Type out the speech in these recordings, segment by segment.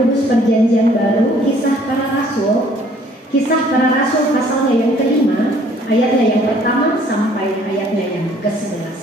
Kudus Perjanjian Baru, Kisah Para Rasul. Kisah Para Rasul pasalnya yang kelima, ayatnya yang pertama sampai ayatnya yang ke-11.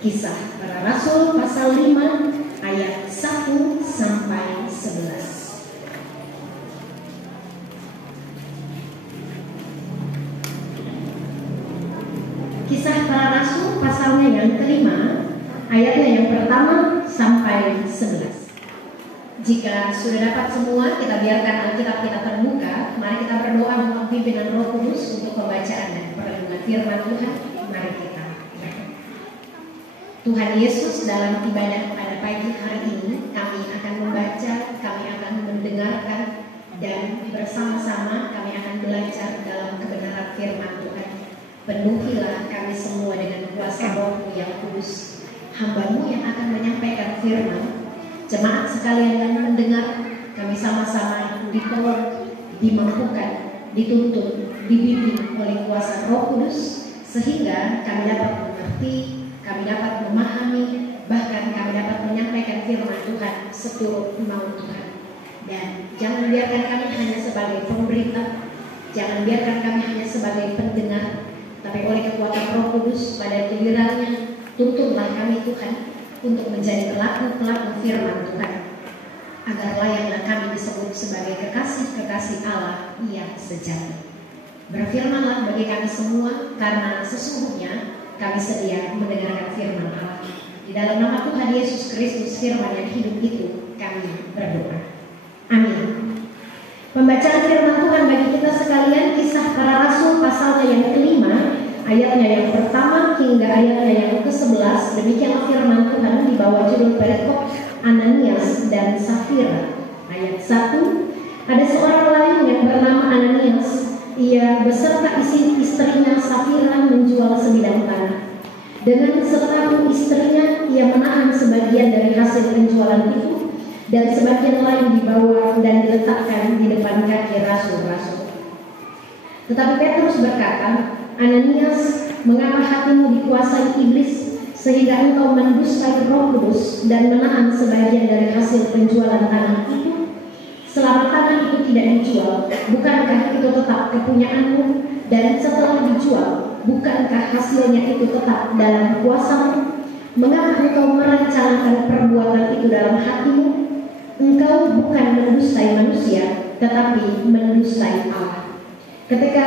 Kisah Para Rasul pasal 5 ayat 1 sampai 11. Kisah Para Rasul pasalnya yang kelima, ayatnya yang pertama sampai 11. Jika sudah dapat semua, kita biarkan Alkitab kita terbuka. Mari kita berdoa mohon pimpinan Roh Kudus untuk pembacaan dan perenungan firman Tuhan. Mari kita berdoa. Tuhan Yesus, dalam ibadah pada pagi hari ini, kami akan membaca, kami akan mendengarkan, dan bersama-sama kami akan belajar dalam kebenaran firman Tuhan. Penuhilah kami semua dengan kuasa Roh-Mu yang kudus, hamba-Mu yang akan menyampaikan firman. Jemaat sekalian yang mendengar, kami sama-sama ditolong, dimampukan, dituntun, dibimbing oleh kuasa Roh Kudus, sehingga kami dapat mengerti, kami dapat memahami, bahkan kami dapat menyampaikan firman Tuhan seturut mau Tuhan. Dan jangan biarkan kami hanya sebagai pemberita, jangan biarkan kami hanya sebagai pendengar, tapi oleh kekuatan Roh Kudus pada gilirannya, tuntunlah kami Tuhan untuk menjadi pelaku-pelaku firman Tuhan, agar layaklah kami disebut sebagai kekasih-kekasih Allah yang sejati. Berfirmanlah bagi kami semua, karena sesungguhnya kami sedia mendengarkan firman Allah. Di dalam nama Tuhan Yesus Kristus, firman yang hidup itu, kami berdoa. Amin. Pembacaan firman Tuhan bagi kita sekalian, Kisah Para Rasul pasalnya yang kelima, ayatnya yang pertama hingga ayatnya yang ke-11. Demikianlah firman Tuhan di bawah judul perikop Ananias dan Safira. Ayat 1. Ada seorang lain yang bernama Ananias. Ia beserta istrinya Safira menjual sebidang tanah. Dengan setahu istrinya, ia menahan sebagian dari hasil penjualan itu, dan sebagian lain dibawa dan diletakkan di depan kaki rasul-rasul. Tetapi Petrus berkata, Ananias, mengapa hatimu dikuasai iblis sehingga engkau mendustai Roh Kudus dan menahan sebagian dari hasil penjualan tanah itu? Selama tanah itu tidak dijual, bukankah itu tetap kepunyaanmu? Dan setelah dijual, bukankah hasilnya itu tetap dalam kuasamu? Mengapa engkau merencanakan perbuatan itu dalam hatimu? Engkau bukan mendustai manusia, tetapi mendustai Allah. Ketika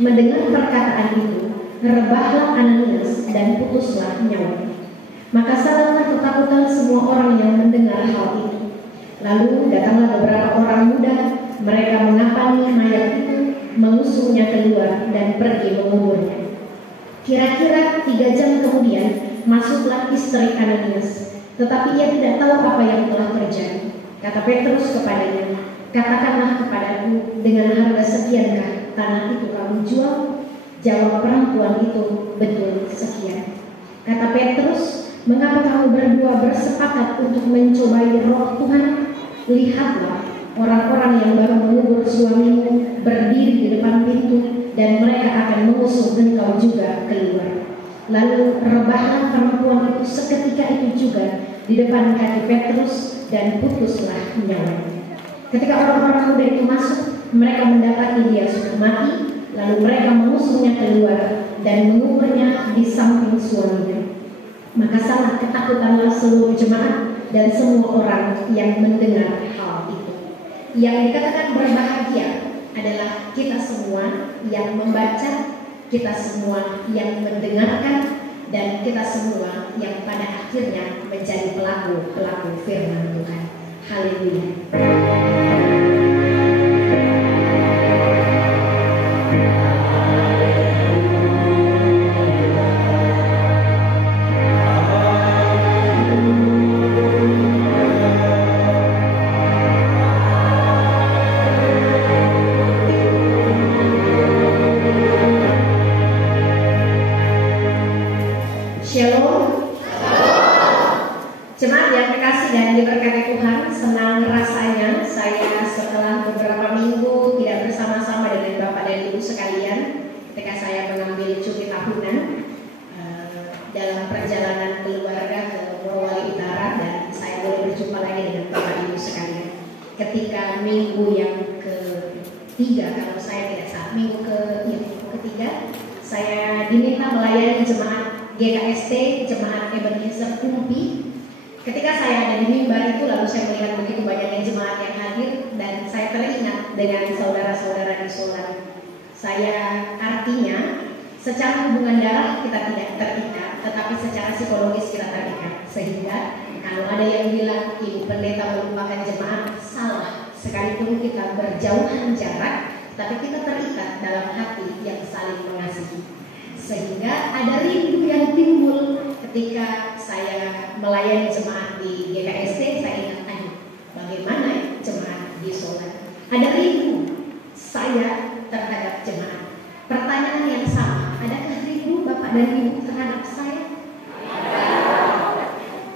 mendengar perkataan itu, rebahlah Ananias dan putuslah nyawanya. Maka sangatlah ketakutan semua orang yang mendengar hal itu. Lalu datanglah beberapa orang muda, mereka mengapani mayat itu, mengusungnya keluar dan pergi menguburnya. Kira-kira 3 jam kemudian masuklah istri Ananias, tetapi ia tidak tahu apa yang telah terjadi. Kata Petrus kepadanya, katakanlah kepadaku, dengan harga sekiankah tanah itu kamu jual? Jawab perempuan itu, betul sekian. Kata Petrus, mengapa kamu berdua bersepakat untuk mencobai Roh Tuhan? Lihatlah, orang-orang yang baru mengubur suamimu berdiri di depan pintu, dan mereka akan mengusung engkau juga keluar. Lalu rebahlah perempuan itu seketika itu juga di depan kaki Petrus, dan putuslah nyawanya. Ketika orang-orang muda itu masuk, mereka mendapati dia sudah mati. Lalu mereka mengusungnya keluar dan menguburnya di samping suaminya. Maka sangat ketakutanlah seluruh jemaat dan semua orang yang mendengar hal itu. Yang dikatakan berbahagia adalah kita semua yang membaca, kita semua yang mendengarkan, dan kita semua yang pada akhirnya menjadi pelaku-pelaku firman Tuhan. Haleluya. Shalom. Jemaat yang terkasih dan diberkati Tuhan, senang rasanya saya setelah beberapa minggu tidak bersama-sama dengan Bapak dan Ibu sekalian ketika saya mengambil cuti tahunan dalam perjalanan keluarga ke Morowali Utara, dan saya boleh berjumpa lagi dengan Bapak Ibu sekalian. ketika minggu yang ketiga, kalau saya tidak salah, minggu ketiga, saya diminta melayani jemaat GKST, jemaat Ebenezer Kumpi. Ketika saya ada di mimbar itu, lalu saya melihat begitu banyaknya jemaat yang hadir, dan saya teringat dengan saudara-saudara di Solar. Saya artinya, secara hubungan darah kita tidak terikat, tetapi secara psikologis kita terikat. Sehingga kalau ada yang bilang ibu pendeta melupakan jemaat, salah. Sekalipun kita berjauhan jarak, tapi kita terikat dalam hati yang saling mengasihi. Sehingga ada rindu yang timbul ketika saya melayani jemaat di GKST. Saya ingat, bagaimana jemaat di Solar? Ada rindu saya terhadap jemaat. Pertanyaan yang sama, adakah rindu Bapak dan Ibu terhadap saya?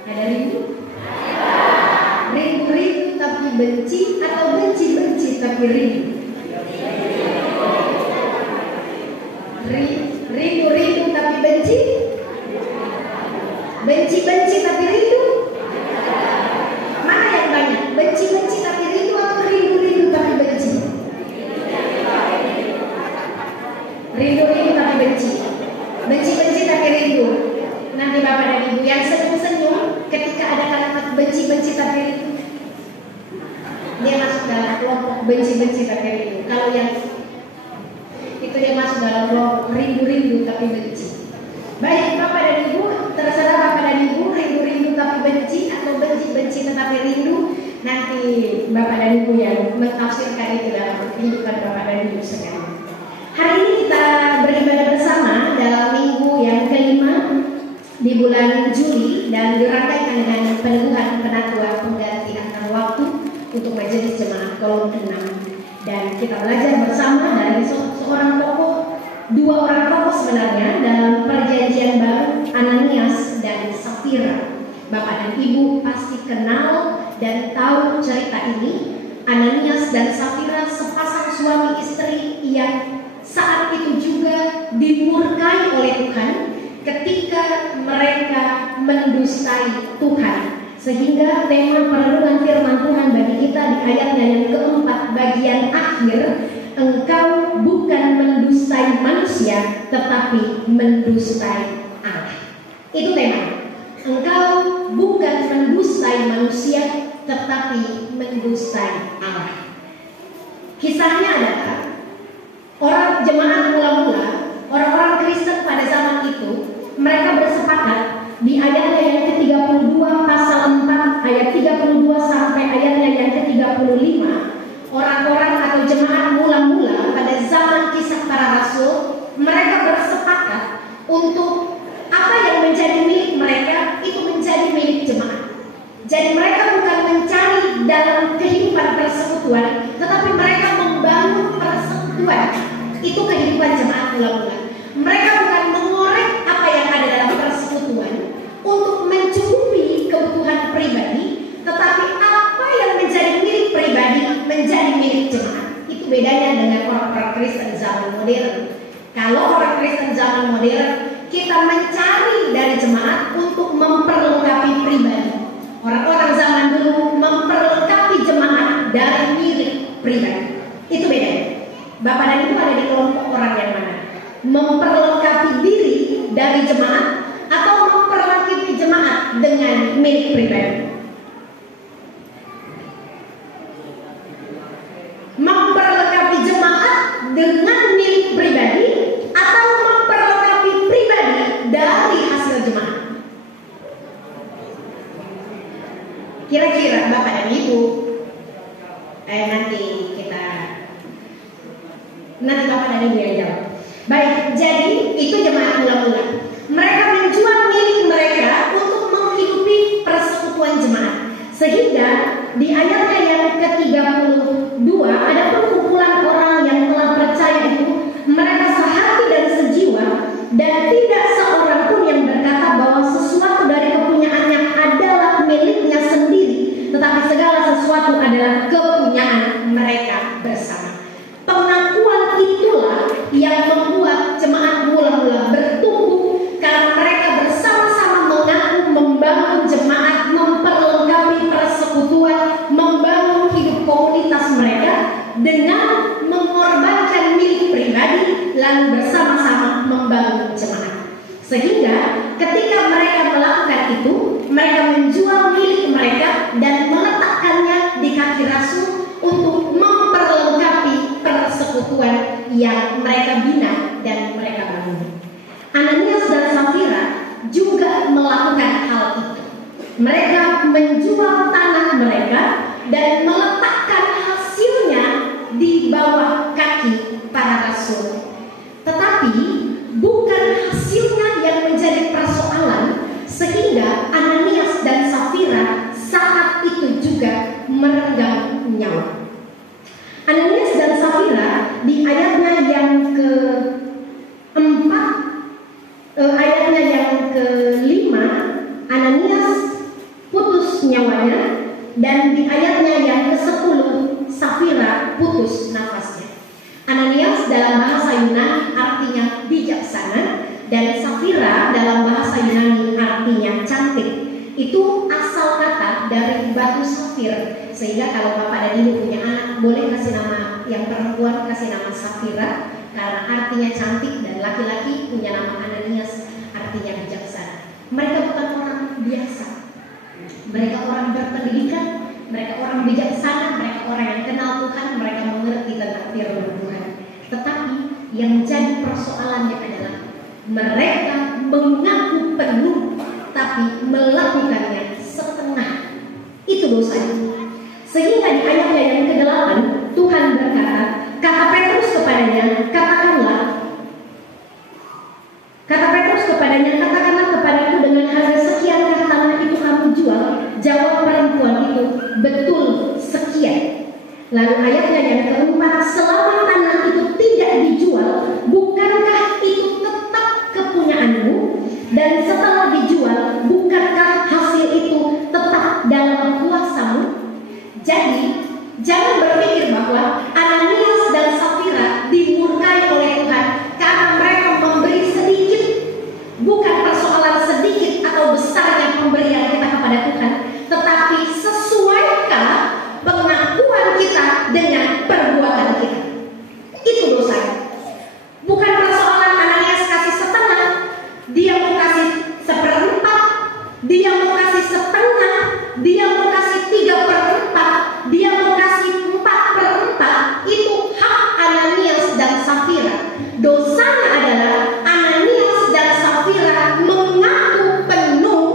Ada rindu? Rindu-rindu tapi benci, atau benci-benci tapi rindu? Rindu-rindu tapi benci? Benci-benci tapi rindu? Mana yang banyak? Benci-benci tapi rindu atau rindu-rindu tapi benci? Rindu-rindu tapi benci. Benci-benci tapi rindu. Nanti Bapak dan Ibu yang senyum-senyum ketika ada kalimat benci-benci tapi rindu, dia masuk dalam kelompok benci-benci tapi rindu. Kalau yang itu dia masuk dalam kelompok rindu-rindu tapi benci. Baik Bapak dan Ibu, terserah Bapak dan Ibu, rindu-rindu tapi benci atau benci-benci tetapi rindu. Nanti Bapak dan Ibu yang mentafsirkan itu dalam kehidupan Bapak dan Ibu sekalian. Hari ini kita beribadah bersama dalam minggu yang kelima di bulan Juli, dan dirangkaikan dengan peneguhan penatua pengganti antar waktu untuk majelis jemaat kolom 6. Dan kita belajar bersama dari seorang tokoh, dua orang tokoh sebenarnya dalam perjanjian baru, Ananias dan Safira. Bapak dan Ibu pasti kenal dan tahu cerita ini. Ananias dan Safira sepasang suami istri yang saat itu juga dimurkai oleh Tuhan ketika mereka mendustai Tuhan. Sehingga tema perenungan firman Tuhan bagi kita di ayatnya yang keempat bagian akhir, engkau bukan mendustai manusia tetapi mendustai Allah. Itu tema. Engkau bukan mendustai manusia tetapi mendustai Allah. Kisahnya adalah orang jemaat mula-mula, orang-orang Kristen pada zaman itu, mereka bersepakat di ayatnya yang ke-32 pasal 4 ayat 32 sampai ayatnya yang ke-35, orang-orang atau jemaat mula-mula pada zaman Kisah Para Rasul, mereka bersepakat untuk apa yang menjadi milik mereka itu menjadi milik jemaat. Jadi mereka bukan mencari dalam kehidupan persekutuan, tetapi mereka membangun persekutuan. Itu kehidupan jemaat mula-mula. Mereka bukan mengorek apa yang ada dalam persekutuan untuk mencukupi kebutuhan pribadi, tetapi apa yang menjadi milik pribadi menjadi milik jemaat. Itu bedanya dengan orang-orang Kristen zaman modern. Kalau orang Kristen zaman modern, kita mencari dari jemaat untuk memperlengkapi pribadi. Orang-orang zaman dulu memperlengkapi jemaat dari milik pribadi. Itu bedanya. Bapak dan Ibu ada di kelompok orang yang mana? Memperlengkapi diri dari jemaat atau memperlengkapi jemaat dengan milik pribadi? Memperlengkapi jemaat dengan milik pribadi atau memperlengkapi pribadi dari hasil jemaat? Kira-kira Bapak dan Ibu, nanti Bapak dan Ibu yang jawab. Baik, jadi itu jemaat mula-mula. Mereka menjual milik mereka untuk menghidupi persekutuan jemaat. Sehingga di ayatnya yang ke-32 ada perkumpulan orang yang telah percaya itu, mereka sehati dan sejiwa, dan tidak seorang pun yang berkata bahwa sesuatu dari kepunyaannya adalah miliknya sendiri, tetapi segala sesuatu adalah kepunyaan mereka bersama. Pengakuan itulah yang membuat jemaat mula-mula bertumbuh, karena mereka bersama-sama mengaku membangun jemaat, memperlengkapi persekutuan, Sehingga ketika mereka melakukan itu, mereka menjual milik mereka dan meletakkannya di kaki rasul untuk memperlengkapi persekutuan yang mereka bina dan mereka bangun. Ananias dan Safira juga melakukan hal itu. Mereka menjual tanah mereka dan meletakkan hasilnya di bawah kaki para rasul. Tetapi bukan hasilnya yang menjadi persoalan, sehingga Ananias dan Safira saat itu juga merenggang nyawa. Ananias dan Safira di ayatnya yang keempat, ayatnya yang kelima, Ananias putus nyawanya, dan di ayatnya yang ke-10 Safira putus nafasnya. Ananias dalam bahasa Yunani artinya bijaksana, dan Safira dalam bahasa Yunani artinya cantik. Itu asal kata dari batu safir. Sehingga kalau bapak dan ibu punya anak, boleh kasih nama yang perempuan, kasih nama Safira karena artinya cantik, dan laki-laki punya nama Ananias artinya bijaksana. Mereka bukan orang biasa. Mereka orang berpendidikan, mereka orang bijaksana, mereka orang yang kenal Tuhan, mereka mengerti tentang firman Tuhan. Tetapi yang menjadi persoalannya adalah mereka mengaku penuh, tapi melakukannya setengah. Itu dosanya. Sehingga di ayatnya yang ke-8 Tuhan berkata, kata Petrus kepadanya, katakanlah katakanlah kepadaku dengan harga sekiankah tanah itu kamu jual? Jawab perempuan itu, betul sekian. Lalu ayatnya yang ke-4, selama tanah itu tidak dijual, bukankah itu tetap kepunyaanmu? Dan setelah dijual, bukankah hasil itu tetap dalam kuasamu? Jadi, jangan berpikir bahwa Ananias dan Safira dimurkai oleh Tuhan karena mereka memberi sedikit. Bukan persoalan sedikit atau besarnya pemberian kita kepada Tuhan, tetapi sesuaikah pengakuan kita dengan perbuatan kita. Itu dosanya. Bukan persoalan Ananias kasih setengah, dia mau kasih 1/4, dia mau kasih setengah, dia mau kasih 3/4, dia mau kasih 4/4. Itu hak Ananias dan Safira. Dosanya adalah Ananias dan Safira mengaku penuh,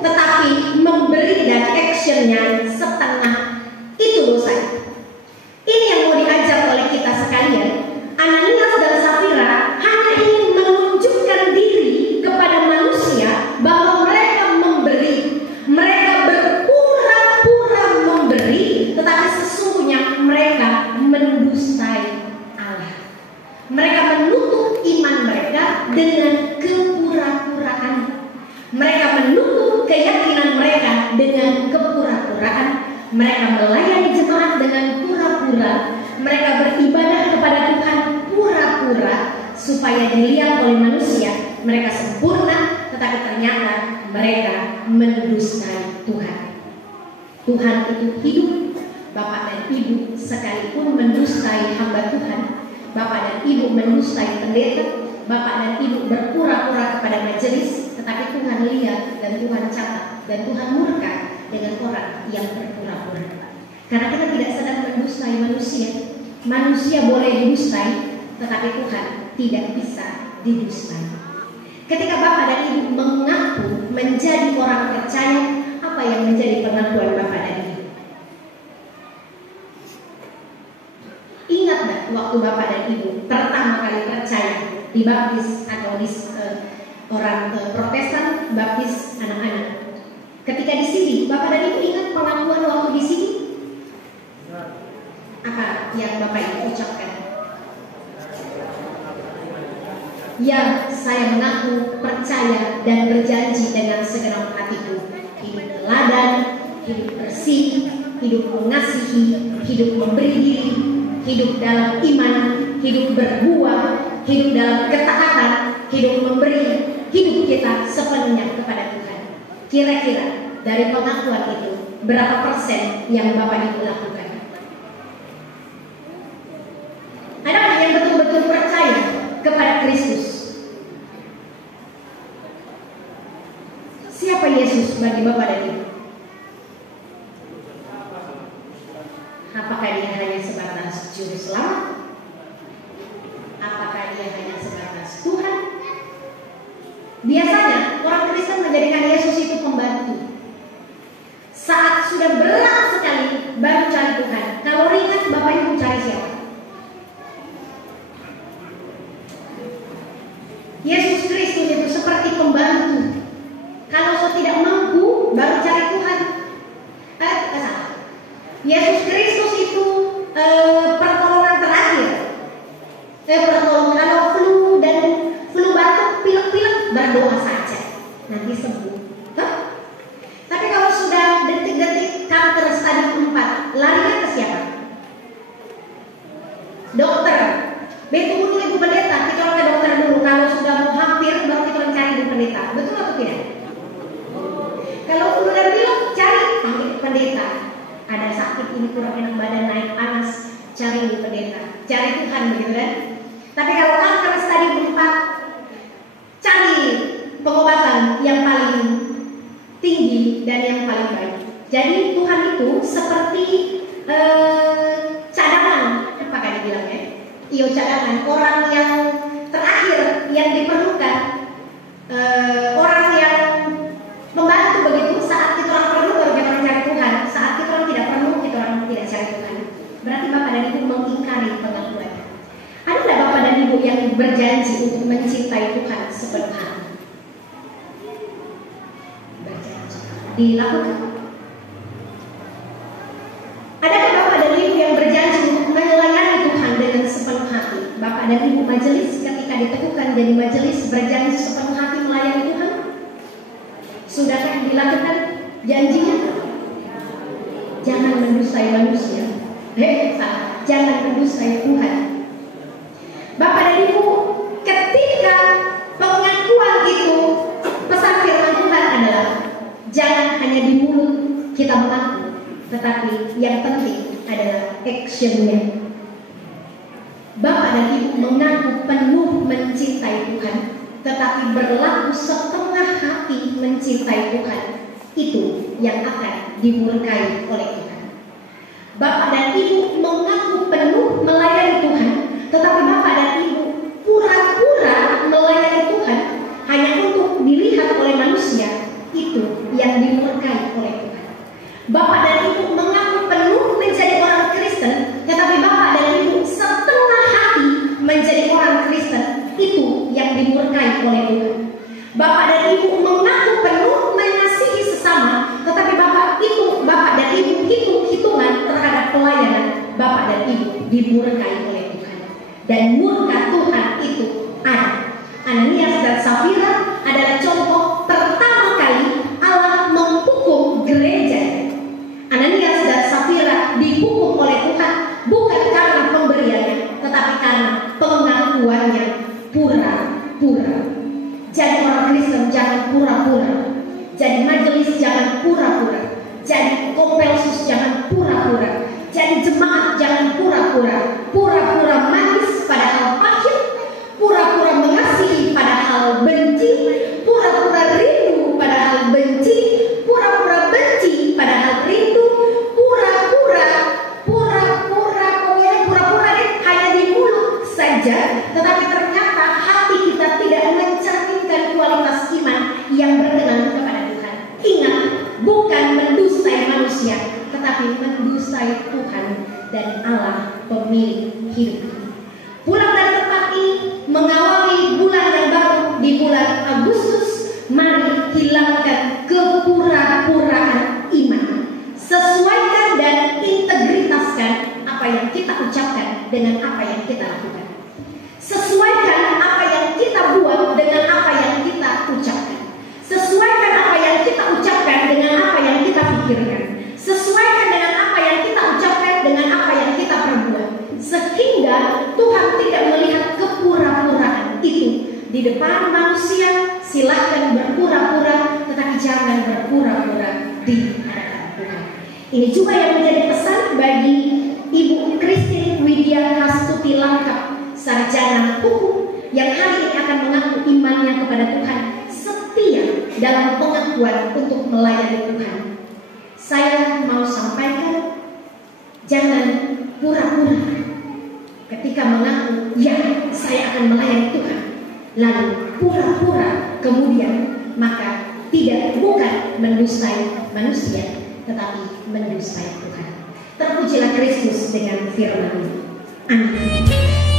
tetapi memberi dan actionnya setengah. Itu dosanya. Ini yang mau diajar oleh kita sekalian. Ananias dan Safira hanya ingin menunjukkan diri kepada manusia bahwa mereka memberi. Mereka berpura-pura memberi, tetapi sesungguhnya mereka mendustai Allah. Mereka menutup iman mereka dengan kepura-puraan. Mereka menutup keyakinan mereka dengan kepura-puraan. Mereka melayani jemaat dengan pura-pura. Mereka beribadah kepada Tuhan pura-pura supaya dilihat oleh manusia mereka sempurna, tetapi ternyata mereka mendustai Tuhan. Tuhan itu hidup. Bapak dan ibu sekalipun mendustai hamba Tuhan, bapak dan ibu mendustai pendeta, bapak dan ibu berpura-pura kepada majelis, tetapi Tuhan lihat dan Tuhan catat dan Tuhan murka dengan orang yang berpura-pura. Karena kita tidak sedang mendustai manusia. Manusia boleh didustai, tetapi Tuhan tidak bisa didustai. Ketika bapak dan ibu mengaku menjadi orang percaya, apa yang menjadi pengakuan bapak dan ibu? Ingat gak waktu bapak dan ibu pertama kali percaya dibaptis atau di orang Protestan baptis anak-anak? Ketika di sini, bapak dan ibu ingat pengakuan waktu di sini? Apa yang bapak ibu ucapkan? Ya, saya mengaku percaya dan berjanji dengan segenap hatiku, hidup teladan, hidup bersih, hidup mengasihi, hidup memberi diri, hidup dalam iman, hidup berbuah, hidup dalam ketaatan, hidup memberi, hidup kita sepenuhnya kepada Tuhan. Kira-kira dari pengakuan itu berapa persen yang bapak ibu lakukan? Adakah yang betul-betul percaya kepada Kristus? bagi Bapak dan Ibu? Apakah dia hanya sebatas juru selamat? Apakah dia hanya sebatas Tuhan? Biasanya orang Kristen menjadikan Yesus itu pembantu. Saat sudah berat sekali baru cari Tuhan. Kalau ringan Bapak Ibu cari siapa? Yesus Kristus itu seperti pembantu. Kalau tidak mampu baru cari Tuhan. Yesus Kristus itu pertolongan terakhir. Pertolongan kalau flu batuk, pilek-pilek, berdoa saja, nanti sembuh. Tapi kalau sudah detik-detik kanker stadium 4, larinya ke siapa? Dokter. Betul dulu Ibu Pendeta, kita ke dokter dulu. Kalau sudah mau hampir, baru kita cari Ibu Pendeta. Betul atau tidak? Kalau flu dan pilek, cari Ibu Pendeta. Ada sakit ini, kurang enak badan, naik panas, cari Ibu Pendeta. Cari Tuhan, begitu kan? Tapi kalau kanker stadium 4, cari pengobatan yang paling tinggi dan yang paling baik. Jadi Tuhan itu seperti cadangan, apakah dibilangnya? Iyo, cadangan, orang yang terakhir yang diperlukan, orang yang membantu begitu. Saat kita orang perlu baru kita orang cari Tuhan. Saat kita orang tidak perlu, kita orang tidak cari Tuhan. Berarti Bapak dan Ibu mengingkari pengakuan. Ada tidak Bapak dan Ibu yang berjanji untuk mencintai Tuhan sepenuh hati? Berjanji. Dilakukan. Adakah Bapak dan Ibu yang berjanji untuk melayani Tuhan dengan sepenuh hati? Bapak dan Ibu majelis ketika diteguhkan jadi majelis berjanji sepenuh hati melayani Tuhan? Sudahkah dilakukan janjinya? Jangan mendustai manusia. Jangan mendustai Tuhan. Bapak dan Ibu, ketika pengakuan itu, pesan firman Tuhan adalah jangan hanya di mulut kita mengaku, tetapi yang penting adalah actionnya. Bapak dan Ibu mengaku penuh mencintai Tuhan, tetapi berlaku setengah hati mencintai Tuhan, itu yang akan dimurkai oleh Tuhan. Bapak dan Ibu mengaku penuh melayani Tuhan, tetapi Bapak dan Ibu pura-pura melayani Tuhan hanya untuk dilihat oleh manusia, itu yang dimurkai oleh Tuhan. Bapak dan Ibu mengaku penuh menjadi orang Kristen, tetapi Bapak dan Ibu setengah hati menjadi orang Kristen, itu yang dimurkai oleh Tuhan. Bapak dan Ibu mengaku penuh mengasihi sesama, tetapi Bapak dan Ibu hitung-hitungan terhadap pelayanan Bapak dan Ibu dimurkai oleh Tuhan. Dan murka Tuhan itu ada. Ananias dan Safira adalah contoh pertama kali Allah menghukum gereja. Ananias dan Safira dihukum oleh Tuhan bukan karena pemberiannya, tetapi karena pengakuannya pura-pura. Jadi orang Kristen jangan pura-pura. Jadi majelis jangan pura-pura. Jadi kompelsus jangan pura-pura. Jadi jemaat jangan pura-pura. Pura-pura manis padahal pahit. Pura-pura mengasihi padahal benci. Pura-pura rindu padahal benci. Pura-pura benci padahal rindu. Pura-pura hanya di mulut saja, tetapi ternyata hati kita tidak mencerminkan kualitas iman yang berkenan kepada Tuhan. Ingat, bukan mendustai manusia, tetapi mendustai Tuhan dan Allah pemilik hidup. Pulang dari tempat ini mengawali bulan yang baru di bulan Agustus. Mari hilangkan kepura-puraan iman. Sesuaikan dan integritaskan apa yang kita ucapkan dengan apa yang kita lakukan. Sesuaikan apa yang kita buat dengan apa yang kita ucapkan. Sesuaikan apa yang kita ucapkan dengan apa yang kita pikirkan. Sesuaikan dengan apa yang kita ucapkan dengan apa yang kita perbuat. Sehingga Tuhan tidak melihat kepura-puraan itu di depan manusia. Silahkan berpura-pura, tetapi jangan berpura-pura di hadapan Tuhan. Ini juga yang menjadi pesan bagi Ibu Christine Widya Hastuti Langkap, sarjana hukum yang hari ini akan mengaku imannya kepada Tuhan setia dalam pengakuan untuk melayani Tuhan. Saya mau sampaikan, jangan pura-pura ketika mengaku, ya saya akan melayani Tuhan, lalu pura-pura kemudian, maka bukan mendustai manusia, tetapi mendustai Tuhan. Terpujilah Kristus dengan firman-Nya. Amin.